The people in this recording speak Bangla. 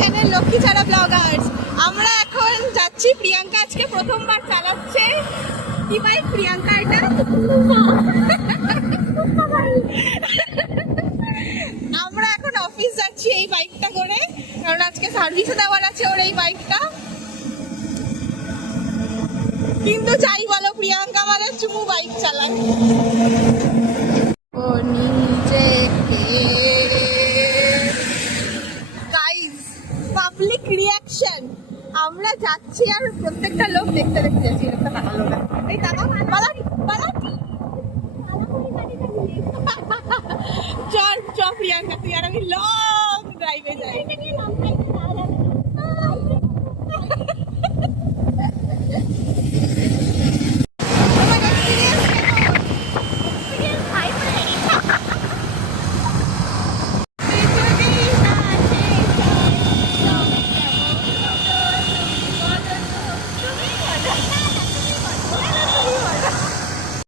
চ্যানেল লক্ষ্মী ছাড়া ব্লগার্স। আমরা এখন যাচ্ছি, প্রিয়াঙ্কা আজকে প্রথমবার চালাচ্ছে। কি বাইক প্রিয়াঙ্কা এটা? আমরা এখন অফিস যাচ্ছি এই বাইকটা করে, কারণ আজকে সার্ভিসে দেওয়ার আছে ওর এই বাইকটা। কিন্তু যাই বলো, প্রিয়াঙ্কা আমাদের চুমু বাইক চালায়। ও নিচে গাইস, পাবলিক রিয়াকশন। আমরা যাচ্ছি আর প্রত্যেকটা লোক দেখতে দেখতে যাচ্ছি। একটা তাকালো না, এই তাকা পালাটি পালাটি। চল চল প্রিয়াঙ্কা, তুই আর আমি লং